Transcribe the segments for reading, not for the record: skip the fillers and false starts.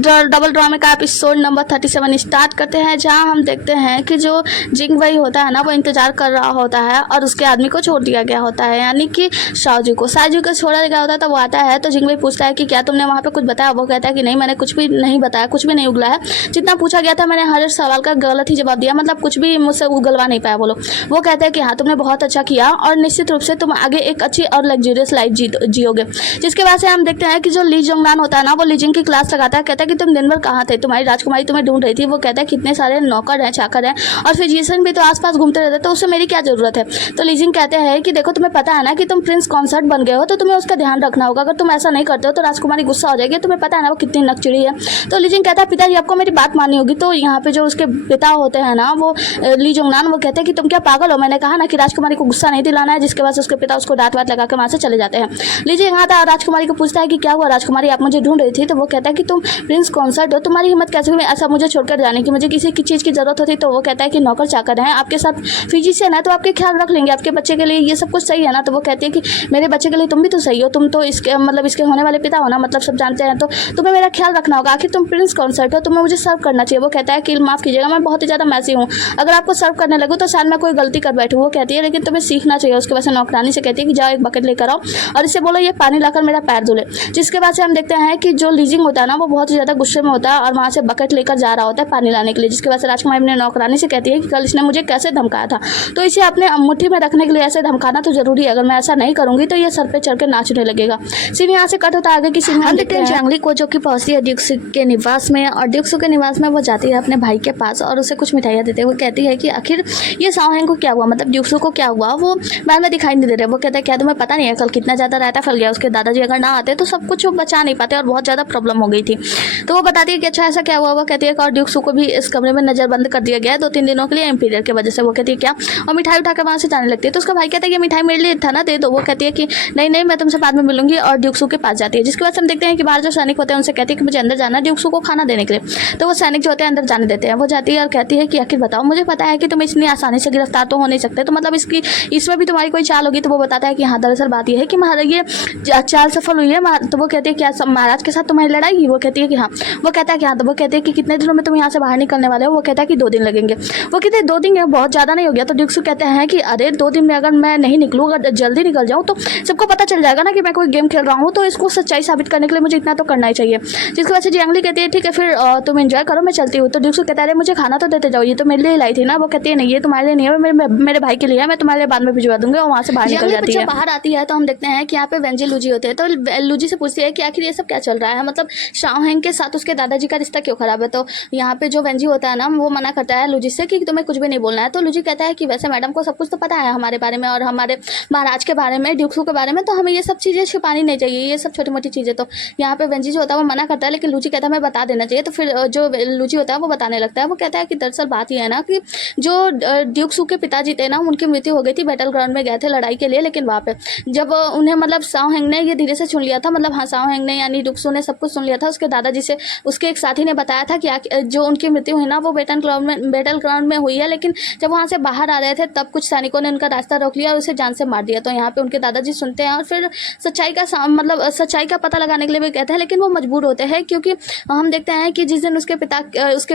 Double ड्रामे का episode number 37 start करते हैं, जहां हम देखते हैं कि जो जिंगवई होता है ना वो इंतजार कर रहा होता है और उसके आदमी को छोड़ दिया गया होता है, यानी कि शाहजू को छोड़ा गया होता है। तो वो आता है तो जिंगवई पूछता है कि क्या तुमने वहाँ पे कुछ बताया। वो कहता है कि नहीं, मैंने कुछ भी नहीं बताया, कुछ भी नहीं उगला है। जितना पूछा गया था मैंने हर सवाल का गलत ही जवाब दिया, मतलब कुछ भी मुझसे उगलवा नहीं पाया। बोलो। वो कहते हैं कि हाँ, तुमने बहुत अच्छा किया और निश्चित रूप से तुम आगे एक अच्छी और लग्जरियस लाइफ जियोगे। जिसके बाद से हम देखते हैं कि जो ली जोंगनान होता है ना वो लीजिंग की क्लास लगाता है। कहता है कि तुम दिन भर कहाँ थे, तुम्हारी राजकुमारी तुम्हें ढूंढ रही थी। वो कहता है कितने सारे नौकर हैं, चाकर हैं और फिजिशियन भी तो आसपास घूमते रहते, तो उससे मेरी क्या जरूरत है। तो लीजिंग कहते हैं कि देखो, तुम्हें पता है ना कि तुम प्रिंस कॉन्सर्ट बन गए हो, तो तुम्हें उसका ध्यान रखना होगा। अगर तुम ऐसा नहीं करते हो तो राजकुमारी गुस्सा हो जाएगी। तुम्हें पता है ना वो कितनी नकचिड़ी है। तो लीजिंग कहता है पिताजी आपको मेरी बात माननी होगी। तो यहाँ पे जो उसके पिता होते हैं ना वो ली जोंगनान, वो कहते हैं कि तुम क्या पागल हो, मैंने कहा ना कि राजकुमारी को गुस्सा नहीं दिलाना है। जिसके बाद उसके पिता उसको डांट वाट लगा के वहाँ से चले जाते हैं। लीजिंग यहाँ था राजकुमारी को पूछता है कि क्या हुआ राजकुमारी, आप मुझे ढूंढ रही थी। तो वो कहता है कि तुम प्रिंस कॉन्सर्ट हो, तुम्हारी हिम्मत कैसे हुई ऐसा मुझे छोड़कर जाने की, मुझे किसी की चीज़ की जरूरत होती। तो वो कहता है कि नौकर चाकर हैं, आपके साथ फिजिशियन है तो आपके ख्याल रख लेंगे, आपके बच्चे के लिए ये सब कुछ सही है ना। तो वो कहती है कि मेरे बच्चे के लिए तुम भी तो सही हो, तुम तो इसके मतलब इसके होने वाले पिता हो ना, मतलब सब जानते हैं, तो तुम्हें मेरा ख्याल रखना होगा। आखिर तुम प्रिंस कॉन्सर्ट हो, तुम्हें मुझे सर्व करना चाहिए। वो कहता है कि माफ़ कीजिएगा, मैं बहुत ही ज़्यादा मैसी हूँ, अगर आपको सर्व करने लगूँ तो शायद मैं कोई गलती कर बैठूँ। वो कहती है लेकिन तुम्हें सीखना चाहिए। उसके बाद से नौकरानी से कहती है कि जाओ एक बकेट लेकर आओ और इसे बोलो ये पानी लाकर मेरा पैर धुले। जिसके बाद से हम देखते हैं कि जो लीजिंग होता है ना वो बहुत ही ज़्यादा गुस्से में होता है और वहाँ से बकेट लेकर जा रहा होता है पानी लाने के लिए। जिसके बाद से राजकुमारी अपने नौकरानी से कहती है कि कल इसने मुझे कैसे धमकाया था, तो इसे अपने मुट्ठी में रखने के लिए ऐसे धमकाना तो जरूरी है। अगर मैं ऐसा नहीं करूँगी तो ये सर पे चढ़ के नाचने लगेगा। सीन यहाँ से कट होता है आगे की सीन। हम देखते हैं जंगली को जो कि पहुँचती है ड्यूक्सू के निवास में, और ड्यूक्सू के निवास में वो जाती है अपने भाई के पास और उसे कुछ मिठाइयाँ देते हैं। वो कहती है कि आखिर ये शाओहेंग को क्या हुआ, मतलब ड्यूक्सू को क्या हुआ, वो बाद में दिखाई नहीं दे रहे। वो कहता है क्या तुम्हें पता नहीं है कल कितना ज़्यादा रायता फैल गया, उसके दादाजी अगर ना आते तो सब कुछ बचा नहीं पाते और बहुत ज़्यादा प्रॉब्लम हो गई थी। तो वो बताती है कि अच्छा ऐसा क्या हुआ। वो कहती है कि और ड्यूक्सू को भी इस कमरे में नज़रबंद कर दिया गया है 2-3 दिनों के लिए एम्पीरियर की वजह से। वो कहती है क्या, और मिठाई उठा के वहाँ से जाने लगती है। तो उसका भाई कहता है कि मिठाई मेरे लिए था ना, दे दो। वो कहती है कि नहीं मैं तुमसे बाद में मिलूंगी और ड्यूक्सू के पास जाती है। जिसके बाद हम देखते हैं कि बाहर जो सैनिक होते हैं उनसे कहती है कि मुझे अंदर जाना है ड्यूक्सू को खाना देने के लिए। तो वो सैनिक जो होते हैं अंदर जाने देते हैं। वो जाती है और कहती है कि आखिर बताओ, मुझे पता है कि तुम इतनी आसानी से गिरफ्तार तो हो नहीं सकते, तो मतलब इसमें भी तुम्हारी कोई चाल होगी। तो वो बताता है कि हाँ दरअसल बात यह है कि ये चाल सफल हुई है। तो वो कहती है क्या महाराज के साथ तुम्हारी लड़ाई हुई। वो कहती है कि हाँ। वो कहता है कि हाँ। तो वो कहते हैं कि कितने दिनों में तुम यहाँ से बाहर निकलने वाले हो। वो कहता है कि 2 दिन लगेंगे। वो कहते हैं 2 दिन बहुत ज़्यादा नहीं हो गया। तो ड्यूक्सू कहते हैं कि अरे 2 दिन में अगर मैं नहीं निकलूँ, अगर जल्दी निकल जाऊँ तो सबको पता चल जाएगा ना कि मैं कोई गेम खेल रहा हूँ, तो इसको सच्चाई साबित करने के लिए मुझे इतना तो करना ही चाहिए। जिसकी वजह से जियांगली कहती है ठीक है फिर तुम एंजॉय करो, मैं चलती हूँ। तो ड्यूक्सू कहता है मुझे खाना तो देते जाओ, ये तो मेरे लिए लाई थी ना। वो कहती है नहीं ये तुम्हारे लिए नहीं है, मेरे भाई के लिए है, मैं तुम्हारे लिए बाद में भिजवा दूंगी। और वहाँ से बाहर निकल जाती है। बाहर आती है तो हम देखते हैं कि यहाँ पे वेंजी लूजी होते हैं। तो लूजी से पूछती है कि आखिर ये सब क्या चल रहा है, मतलब शाओहेंग के साथ उसके दादाजी का रिश्ता क्यों खराब है। तो यहाँ पे जो वेंजी होता है ना वो मना करता है लूजी से कि तुम्हें कुछ भी नहीं बोलना है। तो लूजी कहता है कि वैसे मैडम को सब कुछ तो पता है हमारे बारे में और हमारे महाराज के बारे में, ड्यूक्सू के बारे में, तो हमें ये सब चीज़ें छिपानी नहीं चाहिए, ये सब छोटी मोटी चीज़ें। तो यहाँ पे वेंजी जो होता है वो मना करता है, लेकिन लूजी कहता है मैं बता देना चाहिए। तो फिर जो लूजी होता है वो बताने लगता है। वो कहता है कि दरअसल बात यह है ना कि जो ड्यूक्सू के पिताजी थे ना उनकी मृत्यु हो गई थी, बैटल ग्राउंड में गए थे लड़ाई के लिए। लेकिन वहाँ पे जब उन्हें मतलब शाओहेंग ने ये धीरे से सुन लिया था, मतलब हाँ शाओहेंग ने यानी ड्यूक्सू ने सब कुछ सुन लिया था उसके दादाजी से। उसके एक साथी ने बताया था कि जो उनकी मृत्यु हुई ना वो बैटल ग्राउंड में हुई है, लेकिन जब वहाँ से बाहर आ रहे थे तब कुछ सैनिकों ने उनका रास्ता रोक लिया और उसे जान से मार दिया। तो यहाँ पे उनके दादाजी सुनते हैं और फिर सच्चाई का पता लगाने के लिए भी कहते हैं, लेकिन वो मजबूर होते हैं क्योंकि हम देखते हैं कि जिस दिन उसके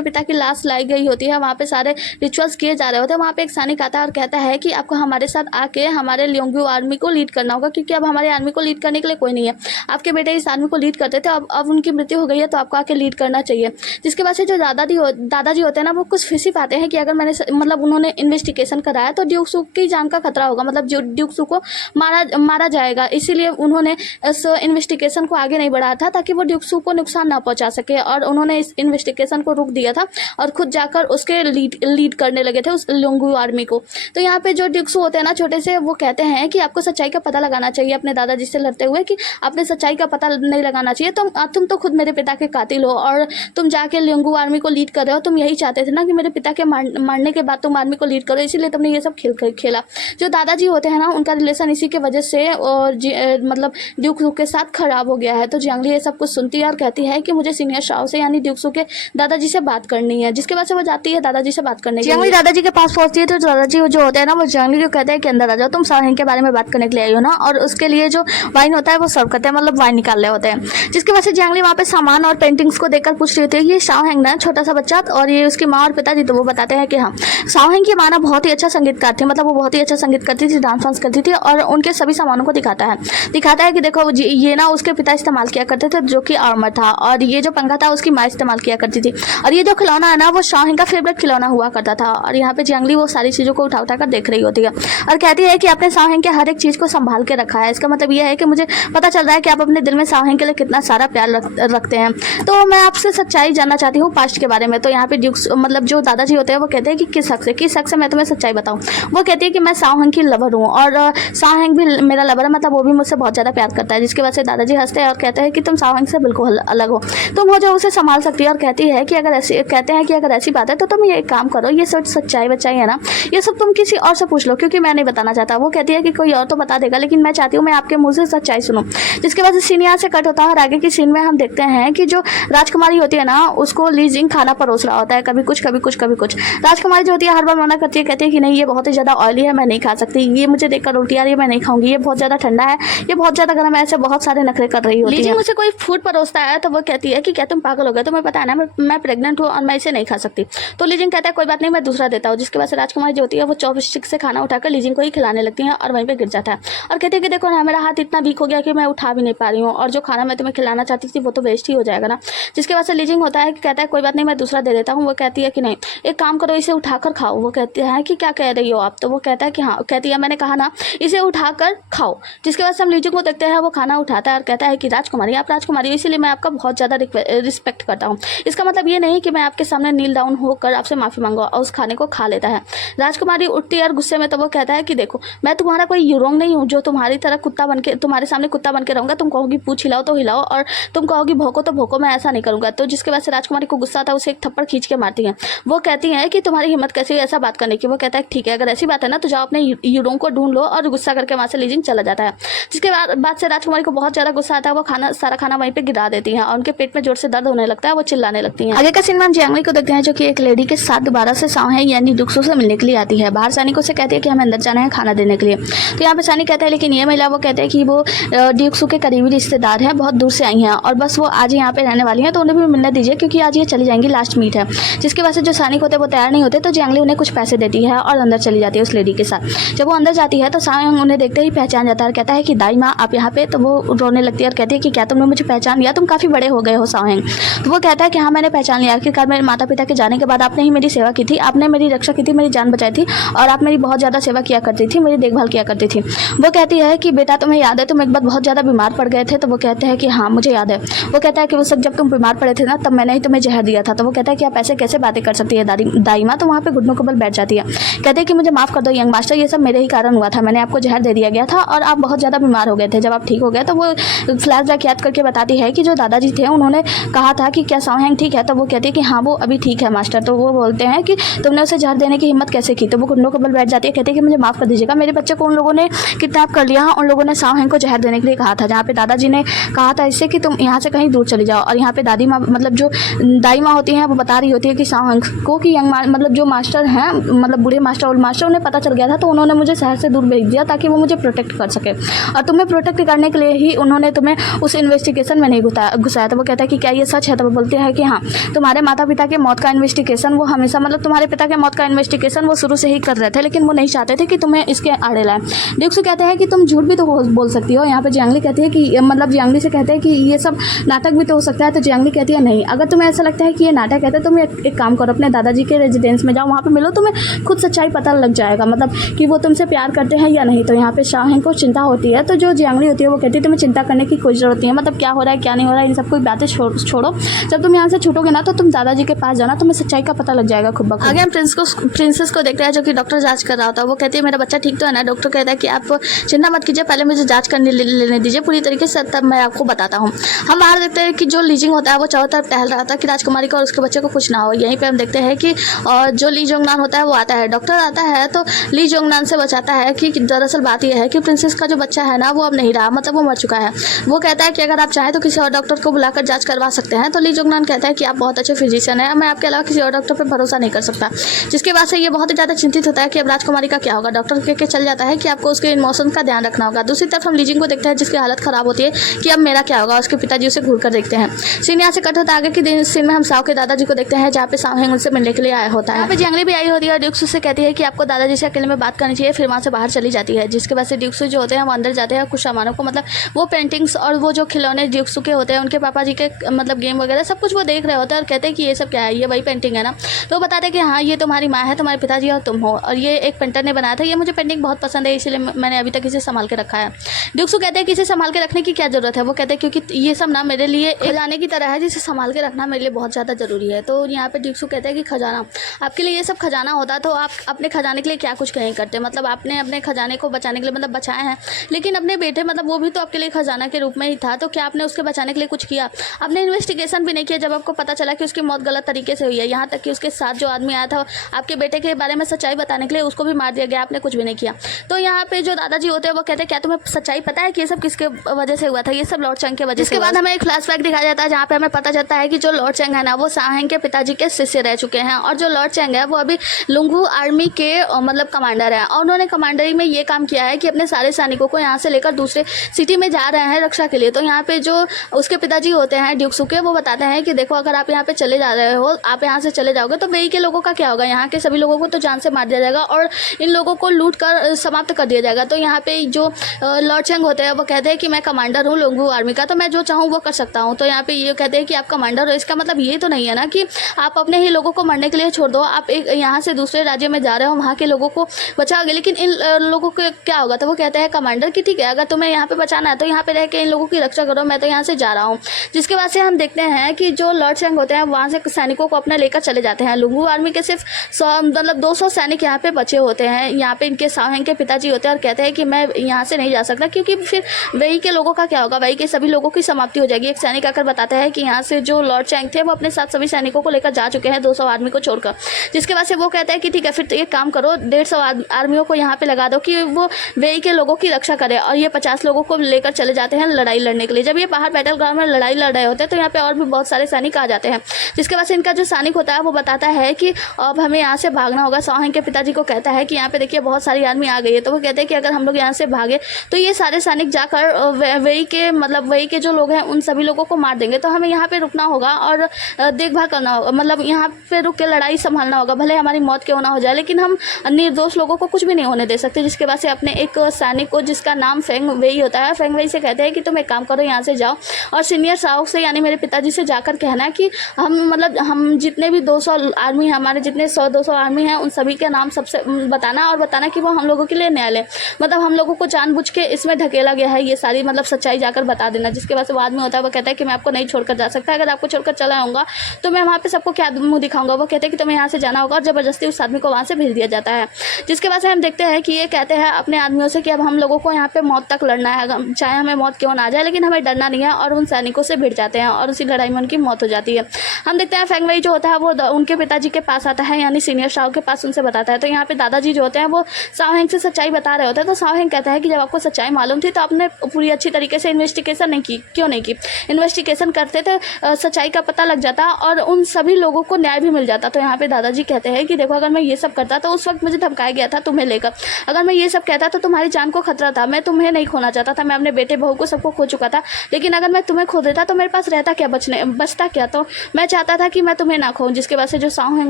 पिता की लाश लाई गई होती है वहाँ पे सारे रिचुअल्स किए जा रहे होते हैं। वहाँ पे एक सैनिक आता है और कहता है कि आपको हमारे साथ आके हमारे लियोंग्यू आर्मी को लीड करना होगा, क्योंकि अब हमारे आर्मी को लीड करने के लिए कोई नहीं है। आपके बेटे इस आर्मी को लीड करते थे, अब उनकी मृत्यु हो गई है तो आपको आके लीड करना चाहिए। जिसके बाद से जो दादाजी होते हैं ना वो कुछ फिसी पाते हैं कि अगर मतलब उन्होंने इन्वेस्टिगेशन कराया तो ड्यूक्सू की जान का खतरा होगा, मतलब जो ड्यूक्सू को मारा जाएगा। इसीलिए उन्होंने इस इन्वेस्टिगेशन को आगे नहीं बढ़ाया था ताकि वो ड्यूक्सू को नुकसान ना पहुंचा सके, और उन्होंने इस इन्वेस्टिगेशन को रोक दिया था और खुद जाकर उसके लीड करने लगे थे उस लियोंग्यू आर्मी को। तो यहाँ पे जो ड्यूक्सू होते हैं ना छोटे से, वो कहते हैं कि आपको सच्चाई का पता लगाना चाहिए अपने दादाजी से लड़ते हुए, कि आपने सच्चाई का पता नहीं लगाना चाहिए। तुम तो खुद मेरे पिता के कातिल हो और तुम जाके लियोंग्यू आर्मी को लीड कर रहे हो। तुम यही चाहते थे ना कि मेरे पिता के मारने के बाद तुम आर्मी को लीड करो, इसीलिए तुमने ये सब खेला। जो दादाजी होते हैं ना उनका रिलेशन इसी के वजह से और मतलब ड्यूक्सू के साथ खराब हो गया है। तो जियांगली ये सब कुछ सुनती है और कहती है कि मुझे सीनियर शाओ से यानी ड्यूक्सू के दादाजी से बात करनी है। जिसके बाद से वो जाती है दादाजी से बात करने के लिए। दादाजी के पास पहुंचती है तो दादाजी जो होते हैं ना वो जियांगली को कहते हैं कि अंदर आ जाओ, तुम शाओहेंग के बारे में बात करने के लिए आई हो ना। और उसके लिए जो वाइन होता है वो सर्व करते हैं, मतलब वाइन निकाल रहे होते हैं। जिसकी वजह से जियांगली वहाँ पे सामान और और पेंटिंग्स को देखकर पूछ रही थी ये शाओहेंग ना छोटा सा बच्चा और ये उसकी माँ और पिताजी, तो वो बताते हैं कि हाँ शाओहेंग की माँ ना बहुत ही अच्छा संगीतकार थी, मतलब वो बहुत ही अच्छा संगीत करती थी, डांस वांस करती थी और उनके सभी सामानों को दिखाता है कि देखो ये ना उसके पिता इस्तेमाल किया करते थे जो कि आर्मर था, और ये जो पंखा था उसकी माँ इस्तेमाल किया करती थी, और ये जो खिलौना है ना वो शाओहेंग का फेवरेट खिलौना हुआ करता था। और यहाँ पे जियांगली वो सारी चीज़ों को उठा उठा कर देख रही होती है और कहती है कि आपने शाओहेंग के हर एक चीज़ को संभाल के रखा है, इसका मतलब यह है कि मुझे पता चल रहा है कि आप अपने दिल में शाओहेंग के लिए कितना सारा प्यार रखते हैं। तो मैं आपसे सच्चाई जानना चाहती हूँ पास्ट के बारे में। तो यहाँ पे ड्यूक्स मतलब जो दादाजी होते हैं वो कहते हैं कि किस हक से मैं तुम्हें सच्चाई बताऊँ। वो कहती है कि मैं शाओहेंग की लवर हूँ और शाओहेंग भी मेरा लवर है, मतलब वो भी मुझसे बहुत ज़्यादा प्यार करता है। जिसकी वजह से दादाजी हंसते हैं और कहते हैं कि तुम शाओहेंग से बिल्कुल अलग हो, तुम हो जो उसे संभाल सकती है। और कहते हैं कि अगर ऐसी बात है तो तुम ये एक काम करो, ये सच्चाई बच्चाई है ना ये सब तुम किसी और से पूछ लो, क्योंकि मैं नहीं बताना चाहता। वो कहती है कि कोई और तो बता देगा, लेकिन मैं चाहती हूँ मैं आपके मुंह से सच्चाई सुनूं। जिसके बाद सीन यहाँ से कट होता है और आगे की सीन में हम देखते हैं कि जो राजकुमारी होती है ना उसको ली जिंग खाना परोस रहा होता है, कभी कुछ कभी कुछ कभी कुछ। राजकुमारी जो होती है हर बार मना करती है, कहती है कि नहीं ये बहुत ही ज़्यादा ऑयली है, मैं नहीं खा सकती, ये मुझे देखकर उल्टी आ रही है, मैं नहीं खाऊंगी, ये बहुत ज़्यादा ठंडा है, ये बहुत ज़्यादा गर्म है, ऐसे बहुत सारे नखरे कर रही होती है। मुझे कोई फूड परोसता है तो वो कहती है कि क्या तुम पागल हो गए, तुम्हें पता है ना मैं प्रेग्नेंट हूँ और मैं इसे नहीं खा सकती। तो लीजिंग कहता है कोई बात नहीं मैं दूसरा देता हूँ। जिसकी वजह से राजकुमारी जो होती है वो चॉपस्टिक से खाना उठाकर लीजिंग को ही खिलाने लगती है और वहीं पे गिर जाता है और कहती है कि देखो ना मेरा हाथ इतना वीक हो गया कि मैं उठा भी नहीं पा रही हूँ और जो खाना मैं तुम्हें खिलाना चाहती थी वो तो वेस्ट ही हो जाएगा ना। जिसके वजह से लीजिंग होता है कि कहता है कोई बात नहीं मैं दूसरा दे देता हूँ। वो कहती है कि नहीं एक काम करो इसे उठाकर खाओ। वो कहती है कि क्या कह रही हो आप, तो वो कहता है कि हाँ, कहती है मैंने कहा ना इसे उठाकर खाओ। जिसके बाद से हम लीजिंग को देखते हैं वो खाना उठाता है और कहता है कि राजकुमारी आप राजकुमारी हो इसीलिए मैं आपका बहुत ज़्यादा रिस्पेक्ट करता हूँ। इसका मतलब ये नहीं कि मैं आपके सामने नील डाउन होकर आपसे माफ़ी मांगू, और उस खाने को खा लेता है। राजकुमारी उठती है और गुस्से में, तो वो कहता है कि देखो मैं तुम्हारा कोई यूरोंग नहीं हूँ जो तुम्हारी तरह कुत्ता बन के तुम्हारे सामने कुत्ता बन के रहूँगा। तुम कहोगी पूछ हिलाओ तो हिलाओ और तुम कहोगी भौंको तो भौंको, मैं ऐसा नहीं करूँगा। तो जिसके वजह से राजकुमारी को गुस्सा आता है, उसे एक थप्पड़ खींच के मारती है। वो कहती है कि तुम्हारी हिम्मत कैसी है ऐसा बात करने की। वो कहता है ठीक है अगर ऐसी बात है ना तो जाओ अपने यूरोंग को ढूंढ लो, और गुस्सा करके वहाँ से लीजिंग चला जाता है। जिसके बाद से राजकुमारी को बहुत ज़्यादा गुस्सा आता है, वो सारा खाना वहीं पे गिरा देती है और उनके पेट में जोर से दर्द होने लगता है, वो चिल्लाने लगती है। आगे का सीन में हम जियांगली को देखते हैं जो कि एक लेडी के साथ दोबारा से शाओहेंग यानी ड्यूक्सू से मिलने के लिए आती है। बाहर सैनिकों से कहती है कि हमें अंदर जाना है खाना देने के लिए। तो यहाँ पे सैनिक कहते हैं लेकिन ये महिला वो कहते हैं कि वो ड्यूक्सू के करीबी रिश्तेदार हैं, बहुत दूर से आई हैं और बस वो आज यहाँ पे रहने वाली हैं, तो उन्हें भी मिलने दीजिए क्योंकि आज ये चली जाएंगी, लास्ट मीट है। जिसकी वजह से जो सैनिक होते हैं वो तैयार नहीं होते, तो जियांगली उन्हें कुछ पैसे देती है और अंदर चली जाती है उस लेडी के साथ। जब वो अंदर जाती है तो शाओहेंग उन्हें देखते ही पहचान जाता है और कहता है कि दाई माँ आप यहाँ पे। तो वो रोने लगती है और कहती है कि क्या तुमने मुझे पहचान लिया, तुम काफ़ी बड़े हो गए हो शाओहेंग। तो वो कहता है कि हाँ मैंने पहचान लिया, आखिरकार मेरे माता पिता के जाने के बाद आपने ही मेरी सेवा की थी, आपने मेरी रक्षा की थी, मेरी जान बचाई थी और आप मेरी बहुत ज़्यादा सेवा किया करती थी, मेरी देखभाल किया करती थी। वो कहती है कि बेटा तुम्हें याद है तुम एक बार बहुत ज़्यादा बीमार पड़ गए थे। तो वो कहते हैं कि हाँ मुझे याद है। वो कहता है कि वो सब जब तुम बीमार पड़े थे ना तब मैंने ही तुम्हें जहर दिया था। तो वो कहता है कि आप ऐसे कैसे बातें कर सकती है दाई माँ। तो वहाँ पे घुटनों के बल बैठ जाती है, कहते हैं कि मुझे माफ़ कर दो यंग मास्टर, ये सब मेरे ही कारण हुआ था, मैंने आपको जहर दे दिया गया था और आप बहुत ज़्यादा बीमार हो गए थे। जब आप ठीक हो गए तो वो फ्लैशबैक याद करके बताती है कि जो दादाजी थे उन्होंने कहा था कि क्या शाओहेंग ठीक है। तो वो कहती है कि हाँ वो अभी ठीक है मास्टर। तो वो बोलते हैं कि तुमने उसे जहर देने की हिम्मत कैसे की। तो वो घुटनों के बल बैठ जाती है, कहती है कि मुझे माफ़ कर दीजिएगा, मेरे बच्चे को उन लोगों ने किडनैप कर लिया, उन लोगों ने शाओहेंग को जहर देने के लिए कहा था। जहाँ पे दादाजी ने कहा था इससे कि तुम यहाँ से कहीं दूर चली जाओ, और यहाँ पे दादी माँ मतलब जो दाई माँ होती हैं वो बता रही होती है कि शाओहेंग को कि यंग मतलब जो मास्टर हैं मतलब बूढ़े मास्टर ओल्ड मास्टर उन्हें पता चल गया था, तो उन्होंने मुझे शहर से दूर भेज दिया ताकि वो मुझे प्रोटेक्ट कर सके, और तुम्हें प्रोटेक्ट करने के लिए ही उन्होंने तुम्हें उस इन्वेस्टिगेशन में नहीं घुसाया। तो वो कहता है कि क्या ये सच है। तो वो बोलते हैं कि हाँ तुम्हारे माता पिता के मौत का इन्वेस्टिगेशन वो हमेशा मतलब तुम्हारे पिता के मौत का इन्वेस्टिगेशन वो शुरू से ही कर रहे थे, लेकिन वो नहीं चाहते थे कि तुम्हें इसके आड़े लाएं। ड्यूक्सू कहते हैं कि तुम झूठ भी तो बोल सकती हो। यहाँ पे जियांगली कहती है कि मतलब जियांगली से कहते हैं कि ये सब नाटक भी तो हो सकता है। तो जियांगली कहती है नहीं, अगर तुम्हें ऐसा लगता है कि ये नाटक है तो तुम एक काम करो, अपने दादाजी के रेजिडेंस में जाओ, वहाँ पे मिलो, तुम्हें खुद सच्चाई पता लग जाएगा मतलब कि वो तुमसे प्यार करते हैं या नहीं। तो यहाँ पे शाओहेंग को चिंता होती है, तो जो जियांगली होती है वो कहती है तुम्हें चिंता करने की कोई ज़रूरत नहीं है, मतलब क्या हो रहा है क्या नहीं हो रहा है इन सब कोई बातें छोड़ो, जब तुम यहाँ से छूटोगे ना तो तुम दादाजी के पास जाना, तुम्हें सच्चाई का पता लग जाएगा खुद ब खुद। आगे हम प्रिंसेस को देखते हैं जो कि डॉक्टर जांच कर रहा होता है। वो कहती है मेरा बच्चा ठीक तो है ना। डॉक्टर कहता है कि आप चिंता मत कीजिए, पहले मुझे जांच करने लेने दीजिए पूरी तरीके से, तब मैं आपको बताता हूँ। हम बाहर देखते हैं कि जो लीजिंग होता है वो चारों तरफ टहल रहा था कि राजकुमारी को और उसके बच्चे को कुछ ना हो। यहीं पे हम देखते हैं कि और जो ली जोंगनान होता है वो आता है, डॉक्टर आता है तो ली जोंगनान से बचाता है कि दरअसल बात यह है कि प्रिंसेस का जो बच्चा है ना वो अब नहीं रहा, मतलब वो मर चुका है। वो कहता है कि अगर आप चाहें तो किसी और डॉक्टर को बुलाकर जांच करवा सकते हैं। तो ली जोंगनान कहता है कि आप बहुत अच्छे फिजिशियन हैं, मैं आपके अलावा किसी और डॉक्टर पर भरोसा नहीं कर सकता। जिसके बाद से ये बहुत ही ज़्यादा चिंतित होता है कि अब राजकुमारी का क्या होगा। डॉक्टर कह के चल जाता है कि आपको उसके इमोशंस का ध्यान रखना होगा। दूसरी तरफ हम लीजिंग को देखते हैं जिसकी हालत ख़राब होती है कि अब मेरा क्या होगा। उसके पिताजी उसे घूर कर देखते हैं हैं। सीन यहाँ से कट होता है आगे की सीन में हम साओ के दादाजी को देखते हैं, जहाँ पे साओ हैंग उनसे मिलने के लिए आया होता है। यहाँ पे जियांगली भी आई होती है और ड्यूक्सू से कहती है कि आपको दादाजी से अकेले में बात करनी चाहिए, फिर वहाँ से बाहर चली जाती है। जिसके बाद से ड्यूक्सू जो होते हैं वो अंदर जाते हैं कुछ सामानों को, मतलब वो पेंटिंग्स और वो जो खिलौने ड्यूक्सू के होते हैं उनके पापा जी के मतलब गेम वगैरह सब कुछ वो देख रहे होते हैं और कहते हैं कि ये सब क्या है, ये वही पेंटिंग है ना। तो वो बताते हैं कि हाँ ये तुम्हारी माँ है, तुम्हारे पिताजी और तुम हो, और ये एक पेंटर ने बनाया था, ये मुझे पेंटिंग बहुत पसंद है इसलिए मैंने अभी तक इसे संभाल के रखा है। ड्यूक्सू कहते हैं कि इसे संभाल के रखने की क्या जरूरत है। वो कहते हैं क्योंकि ये सब ना मेरे लिए खजाने की तरह है जिसे संभाल के रखना मेरे लिए बहुत ज़्यादा ज़रूरी है। तो यहाँ पे ड्यूक्सू कहते हैं कि खजाना आपके लिए ये सब खजाना होता तो आप अपने खजाने के लिए क्या कुछ नहीं करते, मतलब आपने अपने खजाने को बचाने के लिए मतलब बचाए हैं, लेकिन अपने बेटे मतलब वो भी तो आपके लिए खजाना के रूप में ही था, तो क्या आपने उसके बचाने के लिए कुछ किया? आपने इन्वेस्टिगेशन भी नहीं किया जब आपको पता चला कि उसकी मौत गलत तरीके से हुई है। यहाँ तक कि उसके साथ जो आदमी आया था आपके बेटे के बारे में सच्चाई बताने के लिए उसको भी मार दिया गया, आपने कुछ भी नहीं किया। तो यहाँ पे जो दादाजी होते हैं वो कहते हैं क्या तुम्हें सच्चाई पता है कि ये सब किसके वजह से हुआ था? ये सब लॉर्ड चैंग के वजह से। इसके बाद हमें एक फ्लैशबैक दिखाया जाता है जहाँ पे हमें पता चलता है कि जो लॉर्ड चैंग है ना वो साओ हैंग के पिताजी के शिष्य रह चुके हैं, और जो लॉर्ड चैंग है वो अभी लुंगू आर्मी के मतलब कमांडर है, और उन्होंने कमांडरी में ये काम किया है कि अपने सारे सैनिकों को यहाँ से लेकर दूसरे सिटी में जा रहे हैं रक्षा के लिए। तो यहाँ पे जो उसके पिताजी होते हैं ड्यूक्सू के, वो बताते हैं कि देखो अगर आप यहाँ पे चले जा रहे हो, आप यहाँ से चले जाओगे तो वेई के लोगों का क्या होगा? यहाँ के सभी लोगों को तो जान से मार दिया जाएगा और इन लोगों को लूट कर समाप्त कर दिया जाएगा। तो यहाँ पे जो लॉर्ड चैंग होते हैं वो कहते हैं कि मैं कमांडर हूँ लुंगू आर्मी का, तो मैं जो चाहूँ वो कर सकता हूँ। तो यहाँ पे ये कहते हैं कि आप कमांडर हो, इसका मतलब ये तो नहीं है ना कि आप अपने ही लोगों को मरने के लिए छोड़ दो, आप एक यहाँ से दूसरे राज्य में जा रहे हो, वहाँ के लोगों को बचाओगे, लेकिन इन लोगों को क्या होगा? तो वो कहते हैं कमांडर कि ठीक है अगर तुम्हें यहाँ पे बचाना है तो यहाँ पे रह के इन लोगों की रक्षा करो, मैं तो यहाँ से जा रहा हूँ। जिसके बाद से हम देखते हैं कि जो लॉर्ड चैंग होते हैं वहाँ से सैनिकों को अपने लेकर चले जाते हैं। लुंगू आर्मी के सिर्फ 100 मतलब 200 सैनिक यहाँ पे बचे होते हैं। यहाँ पे इनके साओ हैंग के पिताजी होते हैं और कहते हैं कि मैं यहाँ से नहीं जा सकता क्योंकि फिर वेई के लोगों का क्या होगा? वेई के सभी लोगों की समाप्ति हो जाएगी। एक सैनिक आकर बताता है कि यहाँ से जो लॉर्ड चैंग थे वो अपने साथ सभी सैनिकों को लेकर जा चुके हैं 200 आर्मी को छोड़कर। जिसके बाद से वो कहता है कि ठीक है फिर एक काम करो, 150 आर्मियों को यहाँ पे लगा दो कि वो वेई के लोगों की रक्षा करे, और ये 50 लोगों को लेकर चले जाते हैं लड़ाई लड़ने के लिए। जब ये बाहर बैटल ग्राउंड में लड़ाई लड़ रहे होते हैं तो यहाँ पे और भी बहुत सारे सैनिक आ जाते हैं। जिसके बाद से इनका जो सैनिक होता है वो बताता है कि अब हमें यहाँ से भागना होगा। साओ हैंग के पिताजी को कहता है कि यहाँ पे देखिए बहुत सारी आर्मी आ गई है। तो वो कहते हैं कि अगर हम लोग यहाँ से भागे तो ये सारे सैनिक जाकर वेई के जो लोग हैं उन सभी लोगों को मार देंगे, तो हमें यहाँ पे रुकना होगा और देखभाल करना होगा, मतलब यहाँ पे रुक के लड़ाई संभालना होगा, भले हमारी मौत क्यों ना हो जाए, लेकिन हम निर्दोष लोगों को कुछ भी नहीं होने दे सकते। जिसके बाद से अपने एक सैनिक को जिसका नाम फेंग वेई होता है, फेंग वेई से कहते हैं कि तुम एक काम करो यहाँ से जाओ और सीनियर साओ से यानी मेरे पिताजी से जाकर कहना कि हम जितने भी 200 आर्मी हैं, हमारे जितने 100-200 आर्मी हैं उन सभी के नाम सबसे बताना और बताना कि वो हम लोगों के लिए न्याय लें, मतलब हम लोगों को जानबूझ के इसमें ढकेला गया है, ये सारी मतलब सच्चाई जाकर बता देना। जिसके बाद से वो आदमी होता है वो कहता है कि मैं आपको नहीं छोड़कर जा सकता, अगर आपको छोड़कर चला आऊँगा तो मैं वहाँ पे सबको क्या मुँह दिखाऊंगा। वो कहते हैं कि तुम्हें यहाँ से जाना होगा और ज़बरदस्ती उस आदमी को वहाँ से भेज दिया जाता है। जिसके बाद से हम देखते हैं कि ये कहते हैं अपने आदमियों से कि अब हम लोगों को यहाँ पे मौत तक लड़ना है, चाहे हमें मौत क्यों ना आ जाए, लेकिन हमें डरना नहीं है, और उन सैनिकों से भिड़ जाते हैं और उसी लड़ाई में उनकी मौत हो जाती है। हम देखते हैं फेंग वेई जो होता है वो उनके पिताजी के पास आता है यानी सीनियर साओ के पास, उनसे बताता है। तो यहाँ पे दादाजी जो होते हैं वो साओ हैंग से सच्चाई बता रहे होते हैं। तो साओ हैंग कहता है कि जब आपको सच्चाई मालूम थी तो आपने पूरी अच्छी तरीके से इन्वेस्टिगेशन नहीं की, क्यों नहीं की? इन्वेस्टिगेशन करते तो सच्चाई का पता लग जाता और उन सभी लोगों को न्याय भी मिल जाता। तो यहाँ पे दादाजी कहते हैं कि देखो अगर मैं ये सब करता तो उस वक्त मुझे धमकाया गया था तुम्हें लेकर, अगर मैं ये सब कहता तो तुम्हारी जान को खतरा था, मैं तुम्हें नहीं खोना चाहता था, मैं अपने बेटे बहू को सबको खो चुका था, लेकिन अगर मैं तुम्हें खो देता तो मेरे पास रहता क्या, बचता क्या? तो मैं चाहता था कि मैं तुम्हें ना खोऊं। जिसके बाद से जो साओ हैंग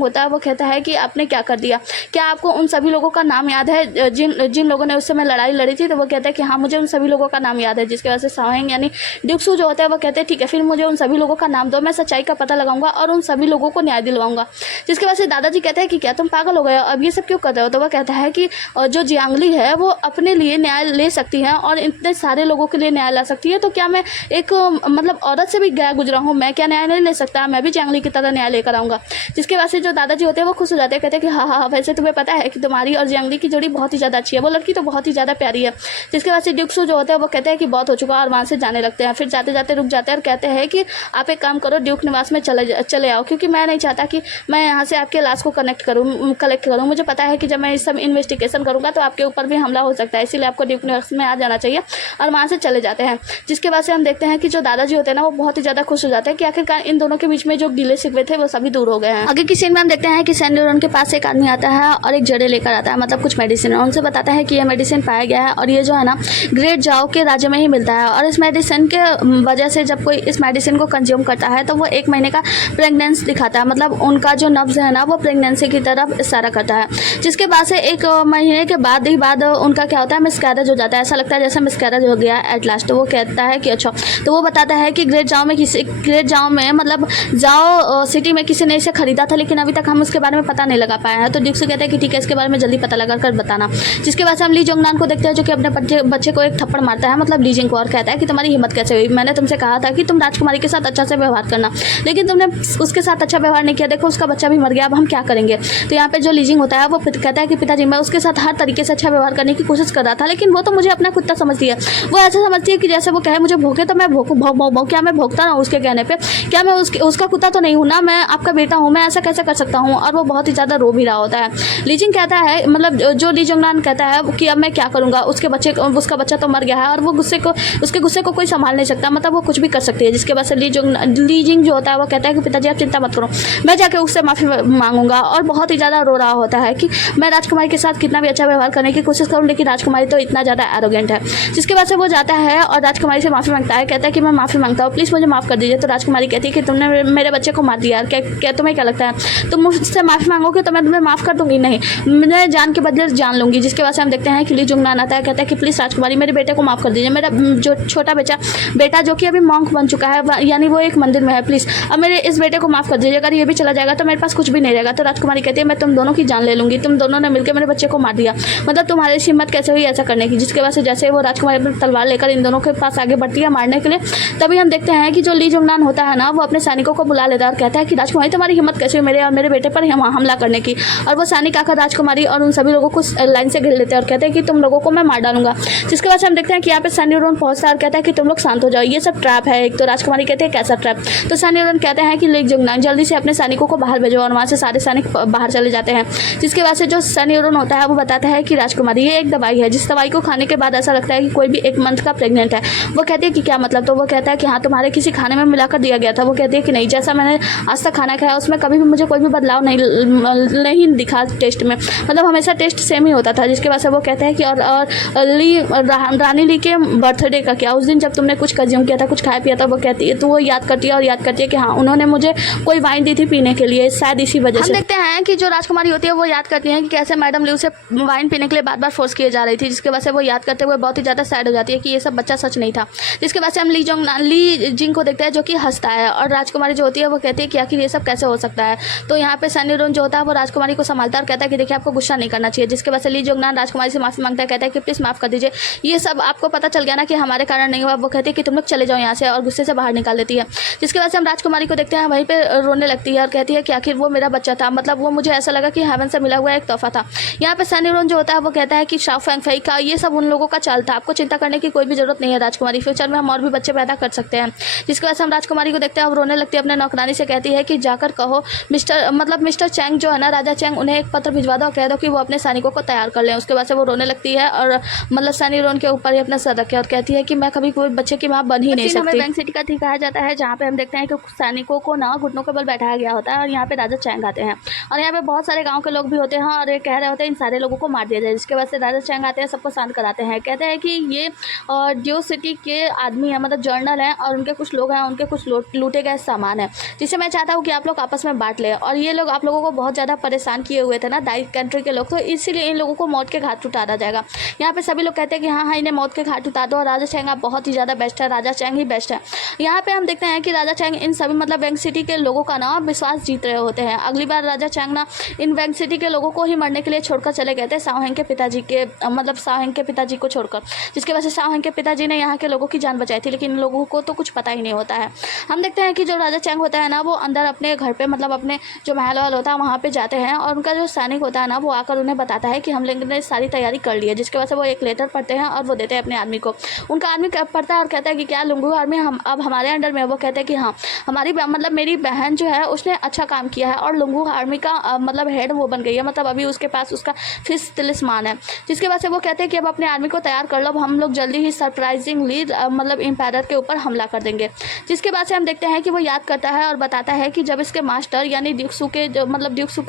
होता है वो कहता है कि आपने क्या कर दिया, क्या आपको उन सभी लोगों का नाम याद है जिन लोगों ने उस समय लड़ाई लड़ी थी? तो वो कहता है कि हाँ मुझे उन सभी लोगों का नाम याद है। जिसके वजह से साओ हैंग यानी ड्यूक्सू जो होता है वो कहते हैं ठीक है फिर मुझे उन सभी लोगों का नाम दो, मैं सच्चाई का पता लगाऊंगा और उन सभी लोगों को न्याय दिलवाऊंगा। जिसके वजह से दादाजी कहते हैं कि क्या तुम पागल हो गए, अब ये सब क्यों कर रहे हो? तो वह कहता है कि जो जियांगली है वो अपने लिए न्याय ले सकती है और इतने सारे लोगों के लिए न्याय ला सकती है, तो क्या मैं एक मतलब औरत से भी गया गुजरा हूँ, मैं क्या न्याय नहीं ले सकता? मैं भी जियांगली की तरह न्याय लेकर आऊँगा। जिसके बाद से जो दादाजी होते हैं वो खुश हो जाते हैं, कहते हैं कि हाँ वैसे तुम्हें पता है कि तुम्हारी और जियांगली की जोड़ी बहुत ही ज़्यादा अच्छी है, वो लड़की तो बहुत ही ज़्यादा प्यारी है। जिसके बाद से ड्यूक्सू जो होते हैं वो कहते हैं कि बहुत हो चुका और वहाँ से जाने लगते हैं। फिर जाते जाते रुक जाते हैं और कहते हैं कि आप एक काम करो, ड्यूक निवास में चले आओ, क्योंकि मैं नहीं चाहता कि मैं यहाँ से आपके लाश को कलेक्ट करूँ। मुझे पता है कि जब मैं इस सब इन्वेस्टिगेशन करूँगा तो आपके ऊपर भी हमला हो सकता है, इसीलिए आपको ड्यूक निवास में आ जाना चाहिए, और वहाँ से चले जाते हैं। जिसके बाद से हम देखते हैं कि जो दादाजी होते हैं ना वो बहुत ही ज़्यादा खुश हो जाते हैं कि आखिरकार इन दोनों के बीच में जो गिले शिकवे थे वो सभी दूर हो गए हैं। आगे की सीन में हम देखते हैं कि सैंडोरन के पास एक आदमी आता है और एक जड़े लेकर आता है, मतलब कुछ मेडिसिन, और उनसे बताता है कि यह मेडिसिन पाया गया है और ये जो है ना ग्रेट जाओ के राज्य में ही मिलता है, और इस मेडिसिन के वजह से जब कोई इस मेडिसिन को कंज्यूम करता है तो वो 1 महीने का प्रेगनेंस दिखाता है, मतलब उनका जो नब्ज़ है ना वो प्रेगनेंसी की तरफ इशारा करता है। जिसके बाद से 1 महीने के बाद ही उनका क्या होता है, मिसकैरेज हो जाता है। ऐसा लगता है जैसे मिसकैरेज हो गया एट लास्ट। तो वो कहता है कि अच्छा, तो वो बताता है कि ग्रेट जाओ में मतलब जाओ सिटी में किसी ने इसे खरीदा था, लेकिन अभी तक हम उसके बारे में पता नहीं लगा पाए हैं। तो ड्यूक से कहते हैं कि ठीक है, इसके बारे में जल्दी पता लगा कर बताना। जिसके बाद से हम ली जोंगनान को देखते हैं जो कि अपने बच्चे को एक थप्पड़ मारता है, मतलब ली जिंग को, और कहता है कि तुम्हारी हिम्मत कैसे हुई, मैंने तुमसे कहा था कि तुम राजकुमारी के साथ अच्छा से व्यवहार करना, लेकिन तुमने उसके साथ अच्छा व्यवहार नहीं किया, देखो उसका बच्चा भी मर गया, अब हम क्या करेंगे। तो यहाँ पे जो ली जिंग होता है वो कहता है कि पिताजी मैं उसके साथ हर तरीके से अच्छा व्यवहार करने की कोशिश कर रहा था, लेकिन वो तो मुझे अपना कुत्ता समझती है। वो ऐसा समझती है कि जैसे वो कहे मुझे भोंके तो मैं भोंकूं, क्या मैं भोंकता ना उसके कहने पे, क्या मैं उसका कुत्ता तो नहीं हूँ ना, मैं आपका बेटा हूँ, मैं ऐसा कैसे कर सकता हूँ। और वो बहुत ही ज़्यादा रो भी रहा होता है। ली जिंग कहता है, मतलब जो ली जोंगनान कहता है कि अब मैं क्या करूँगा, उसका बच्चा तो मर गया है और वो उसके गुस्से को कोई संभाल नहीं सकता, मतलब वो कुछ भी कर सकती है। जिसके बाद से ली जिंग जो होता है वो कहता है कि पिताजी आप चिंता मत करो, मैं जाके उससे माफ़ी मांगूंगा। और बहुत ही ज़्यादा रो रहा होता है कि मैं राजकुमारी के साथ कितना भी अच्छा व्यवहार करने की कोशिश करूँ, लेकिन राजकुमारी तो इतना ज़्यादा एरोगेंट है। जिसके बाद से वो जाता है और राजकुमारी से माफ़ी मांगता है, कहता है कि मैं माफ़ी मांगता हूँ, प्लीज़ मुझे माफ़ कर दीजिए। तो राजकुमारी कहती है कि तुमने मेरे बच्चे को मार दिया, क्या तुम्हें क्या लगता है तुम मुझसे माफ़ी मांगोगे तो मैं तुम्हें माफ़ कर दूंगी? नहीं, मैं जान के बदले जान लूंगी। जिसके बाद से हम देखते हैं कि ली जोंगनान आता है, कहता है कि प्लीज़ राजकुमारी मेरे बेटे को माफ़ कर दीजिए, मेरा जो छोटा बेटा जो कि अभी मॉन्क बन चुका है, यानी वो एक मंदिर में है, प्लीज़ अब मेरे इस बेटे को माफ़ कर दीजिए, अगर ये भी चला जाएगा तो मेरे पास कुछ भी नहीं रहेगा। तो राजकुमारी कहती है मैं तुम दोनों की जान ले लूँगी, तुम दोनों ने मिलकर मेरे बच्चे को मार दिया, मतलब तुम्हारी हिम्मत कैसे हुई ऐसा करने की। जिसके बाद से जैसे वो राजकुमारी अपनी तलवार लेकर इन दोनों के पास आगे बढ़ती है मारने के लिए, तभी हम देखते हैं कि जो ली जोंगनान होता है ना वो अपने सैनिकों को बुला लेता है और कहता है कि राजकुमारी तुम्हारी हिम्मत कैसे हुई मेरे बेटे पर हमला करने की। और वो सैनिक आकर राजकुमारी और उन सभी लोगों को लाइन से घेर लेते हैं और कहते हैं कि तुम लोगों को मैं मार डालूंगा। जिसके बाद से हम देखते हैं कि यहाँ पे सनी देओल पहुंचता है और कहता है कि तुम लोग शांत हो जाओ, ये सब ट्रैप है एक। तो राजकुमारी कहते हैं कैसा ट्रैप? तो सनी देओल कहते हैं कि ली जोंगनान जल्दी से अपने सैनिकों को बाहर भेजो, और वहाँ से सारे सैनिक बाहर चले जाते हैं। जिसके बाद से जो सनी देओल होता है वो बताता है कि राजकुमारी ये एक दवाई है, जिस दवाई को खाने के बाद ऐसा लगता है कि कोई भी 1 मंथ का प्रेग्नेंट है। वो कहती है कि क्या मतलब? तो वो कहता है कि हाँ तुम्हारे किसी खाने में मिलाकर दिया गया था। वो कहती है कि नहीं, जैसा मैंने आज तक खाना खाया उसमें कभी भी मुझे कोई भी बदलाव नहीं दिखा टेस्ट में, मतलब हमेशा टेस्ट सेम ही होता था। जिसके बाद से वो कहते हैं कि और रानी ली के बर्थडे का क्या, उस दिन जब तुमने कुछ कंज्यूम किया था, कुछ खाया पिया था, वो कहती है तो वो याद करती है कि हाँ उन्होंने मुझे कोई वाइन दी थी पीने के लिए, शायद इसी वजह से। हम देखते हैं कि जो राजकुमारी होती है वो याद करती है कि कैसे मैडम ली उसे वाइन पीने के लिए बार बार फोर्स किए जा रही थी। जिसके बाद से वो याद करते हुए बहुत ही ज़्यादा सैड हो जाती है कि ये सब बच्चा सच नहीं था। जिसके बाद से हम ली जिंग को देखते हैं जो कि हंसता है, और राजकुमारी जो होती है वो कहती है कि आखिर ये सब कैसे हो सकता है। तो यहाँ पे सनी देओल जो होता है वो राजकुमारी को संभालता है और कहता है कि देखिए आपको गुस्सा नहीं करना चाहिए। जिसके बाद से ली जोंगनान राजकुमारी से माफ़ी मांगता है, कहता है कि प्लीज़ माफ़ कर दीजिए, ये सब आपको पता चल गया ना कि हमारे कारण नहीं हुआ। वो कहती है कि तुम लोग चले जाओ यहाँ से, और गुस्से से बाहर निकाल देती है। जिसके बाद से हम राजकुमारी को देखते हैं वहीं पे रोने लगती है और कहती है कि आखिर वो मेरा बच्चा था, मतलब वो मुझे ऐसा लगा कि हेवन से मिला हुआ एक तोहफा था। यहाँ पे सनी देओल जो होता है वो कहता है कि शाओ फैंगफेई का ये सब उन लोगों का चाल था, आपको चिंता करने की कोई भी जरूरत नहीं है राजकुमारी, फ्यूचर में हम और भी बच्चे पैदा कर सकते हैं। जिसके बाद से हम राजकुमारी को देखते हैं, वो रोने लगती है, अपने नौकरानी से कहती है कि जाकर कहो मिस्टर चैंग जो है ना, राजा चैंग, उन्हें एक पत्र भिजवा दो और कह दो कि वो अपने सैनिकों को तैयार कर लें। उसके बाद से वो रोने लगती है और मतलब सनी देओल के ऊपर ही अपना सर रखे और कहती है कि मैं कभी कोई बच्चे की माँ बन ही नहीं सकती। बैंक सिटी का दिखाया जाता है जहाँ पे हम देखते हैं कि सैनिकों को ना घुटनों के बल बैठाया गया होता है और यहाँ पे राजा चैंग आते हैं और यहाँ पे बहुत सारे गाँव के लोग भी होते हैं और ये कह रहे होते हैं इन सारे लोगों को मार दिया जाए। जिसके बाद से राजा चैंग आते हैं, सबको शांत कराते हैं, कहते हैं कि ये ड्यू सिटी के आदमी है, मतलब जर्नल हैं और उनके कुछ लोग हैं, उनके कुछ लूटे गए सामान है, जिसे मैं चाहता हूँ कि आप लोग आपस में बांट ले। और ये लोग आप लोगों को बहुत ज़्यादा परेशान किए हुए थे ना दाई कंट्री के लोग, तो इसीलिए इन लोगों को मौत के घाट उतारा जाएगा। यहाँ पे सभी लोग कहते हैं कि हाँ इन्हें मौत के घाट उतार दो और राजा चैंग आप बहुत ही ज़्यादा बेस्ट है, राजा चैंग ही बेस्ट है। यहाँ पे हम देखते हैं कि राजा चैंग इन सभी मतलब बैंक सिटी के लोगों का ना विश्वास जीत रहे होते हैं। अगली बार राजा चैंग ना इन बैंक सिटी के लोगों को ही मरने के लिए छोड़कर चले गए थे, शाओ हेंग के पिताजी के मतलब शाओ हेंग के पिताजी को छोड़कर। जिसके वजह से शाओ हेंग के पिताजी ने यहाँ के लोगों की जान बचाई थी, लेकिन इन लोगों को तो कुछ पता ही नहीं होता है। हम देखते हैं कि जो राजा चैंग होता है ना वो अंदर अपने घर पे मतलब अपने जो महल वाल होता है वहाँ पे जाते हैं और उनका जो सैनिक होता है ना वो आकर उन्हें बताता है कि हम लोगों ने सारी तैयारी कर ली है। जिसके वजह से वो एक लेटर पढ़ते हैं और वो देते हैं अपने आदमी को। उनका आदमी पढ़ता है और कहता है कि क्या लुंगू आर्मी हम अब हमारे अंडर में है? वो कहते हैं कि हाँ हमारी मतलब मेरी बहन जो है उसने अच्छा काम किया है और लुंगू आर्मी का मतलब हेड वो बन गई है, मतलब अभी उसके पास उसका फिस तिलिस्मान है। जिसके बाद से वो कहते हैं कि अब अपने आर्मी को तैयार कर लो, हम लोग जल्दी ही सरप्राइजिंगली मतलब एम्पायर के ऊपर हमला कर देंगे। जिसके बाद से हम देखते हैं कि वो याद करता है और बताता है कि जब इसके मास्टर यानी ड्यूक्सू के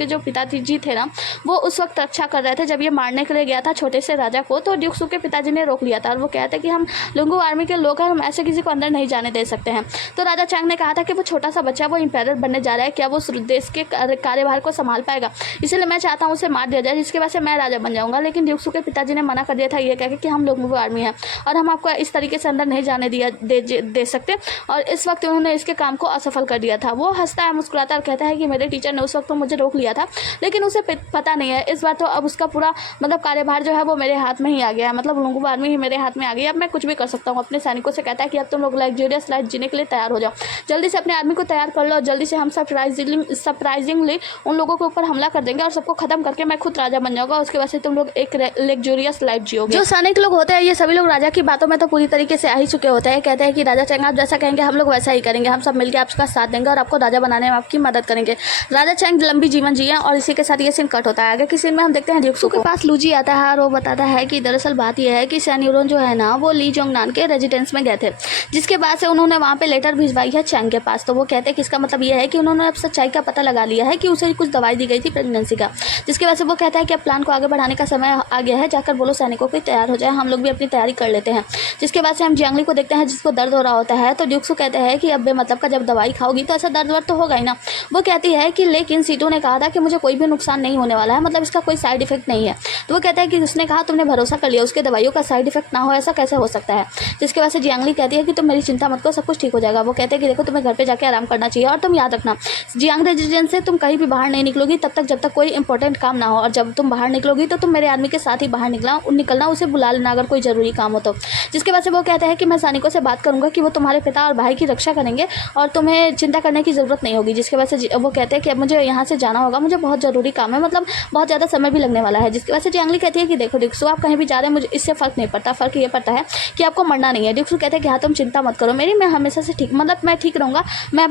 जो पिताजी थे ना वो उस वक्त रक्षा कर रहे थे जब ये मारने के लिए गया था छोटे से राजा को, तो ड्यूक्सू के पिताजी ने रोक लिया था और वो कहते हैं कि हम लुंगू आर्मी के लोग हैं, हम ऐसे किसी को अंदर नहीं जाने जाने दे सकते हैं। तो राजा चैंग ने कहा था कि वो छोटा सा बच्चा वो एम्पायर बनने जा रहा है, क्या वो उस देश के कार्यभार को संभाल पाएगा, इसलिए मैं चाहता हूँ उसे मार दिया जाए, जिसकी वजह से मैं राजा बन जाऊँगा। लेकिन ड्यूक्सू के पिताजी ने मना कर दिया था ये कह के कि हम लोगों की आर्मी है और हम आपको इस तरीके से अंदर नहीं जाने दे सकते, और इस वक्त उन्होंने इसके काम को असफल कर दिया था। वो हंसता है, मुस्कुराता है और कहता है कि मेरे टीचर ने उस वक्त तो मुझे रोक लिया था, लेकिन उसे पता नहीं है इस बार तो अब उसका पूरा मतलब कार्यभार जो है वो मेरे हाथ में ही आ गया है, मतलब लोगोंगू आर्मी ही मेरे हाथ में आ गई है, अब मैं कुछ भी कर सकता हूँ। अपने सैनिकों से कहता है कि अब तुम लोग लग्जरियस लाइफ जीने के लिए तैयार हो जाओ, जल्दी से अपने आर्मी को तैयार कर लो और जल्दी से हम सरप्राइजिंगली उन लोगों के ऊपर हमला कर देंगे और सबको खत्म करके मैं खुद राजा बन जाऊंगा, उसके वजह से तुम लोग एक लग्जरियस लाइफ जियोगे। जो सैनिक लोग होते हैं ये सभी लोग राजा की बातों में तो पूरी तरीके से आ ही चुके होते हैं। कहते हैं कि राजा चैंग आप जैसा कहेंगे हम लोग वैसा ही करेंगे, हम सब मिलकर आपका साथ देंगे और आपको राजा बनाने में आपकी मदद करेंगे। राजा चैंग लंबी जीवन जिए और इसी के साथ ये सीन कट होता है। आगे की सीन में हम देखते हैं ड्यूक्सू के पास लूजी आता है और वो बताता है कि दरअसल बात यह है कि शन यूरोन जो है ना वो ली जोंगनान के रेजिडेंस में गए थे, जिसके बाद से उन्होंने वहाँ पे लेटर भिजवाई है चैंग के पास। तो वो कहते हैं कि इसका मतलब ये है कि उन्होंने अब सच्चाई का पता लगा लिया है कि उसे कुछ दवाई दी गई थी प्रेगनेंसी का, जिसकी वजह से वो कहता है कि अब प्लान को आगे बढ़ाने का समय आ गया है, जाकर बोलो सैनिकों को तैयार हो जाए, हम लोग भी अपनी तैयारी कर लेते हैं। जिसके बाद से हम जियांगली को देखते हैं जिसको दर्द हो रहा होता है। तो ड्यूक्सू कहते हैं कि अब बेमतलब का जब दवाई खाओगी तो ऐसा दर्द वर्द तो होगा ही ना। वो कहती है कि लेकिन सीटो ने कहा था कि मुझे कोई भी नुकसान नहीं होने वाला है, मतलब इसका कोई साइड इफेक्ट नहीं है। तो वो कहता है कि उसने कहा तुमने भरोसा कर लिया उसके दवाइयों का साइड इफेक्ट ना हो, ऐसा कैसे हो सकता है। जिसकी वजह से जियांगली कहती है कि तुम मेरी चिंता मत करो, सब कुछ ठीक हो जाएगा। वो कहते हैं कि देखो तुम्हें घर पे जाके आराम करना चाहिए और तुम याद रखना जियांग रेजिडेंस से तुम कहीं भी बाहर नहीं निकलोगी तब तक जब तक कोई इंपॉर्टेंट काम ना हो, और जब तुम बाहर निकलोगी तो तुम मेरे आदमी के साथ ही बाहर निकलना, उसे बुला लेना अगर कोई जरूरी काम हो तो। जिसके वजह से वो कहता है कि मैं सैनिकों से बात करूंगा कि वो तुम्हारे पिता और भाई की रक्षा करेंगे और तुम्हें चिंता करने की जरूरत नहीं होगी। जिसकी वजह से वो कहते हैं कि अब मुझे यहाँ से जाना होगा, मुझे बहुत जरूरी काम है, मतलब बहुत ज़्यादा समय भी लगने वाला है। जिसकी वजह से जियांगली कहती है कि देखो ड्यूक्सू आप कहीं भी जा रहे हैं मुझे इससे फ़र्क नहीं पड़ता, फ़र्क ये पड़ता है कि आपको मरना नहीं है। ड्यूक्सू कहते हैं कि हाँ तुम चिंता मत करो मेरी, मैं हमेशा से ठीक मतलब मैं ठीक रहूँगा, मैं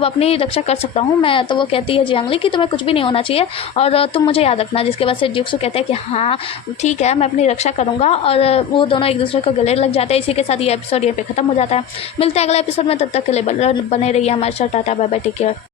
अपनी रक्षा कर सकता हूँ मैं। तो वो कहती है जियांगली कि तुम्हें कुछ भी नहीं होना चाहिए और तुम मुझे याद रखना। जिसके बाद से ड्यूक्सू कहते हैं कि हाँ ठीक है मैं अपनी रक्षा करूँगा, और वो दोनों एक दूसरे को गले लग जाते हैं। इसी के साथ ये एपिसोड यहाँ पे खत्म हो जाता है। मिलते हैं अगले एपिसोड में, तब तक के लिए बने रहिए हमारे साथ। Tata bye bye, take care.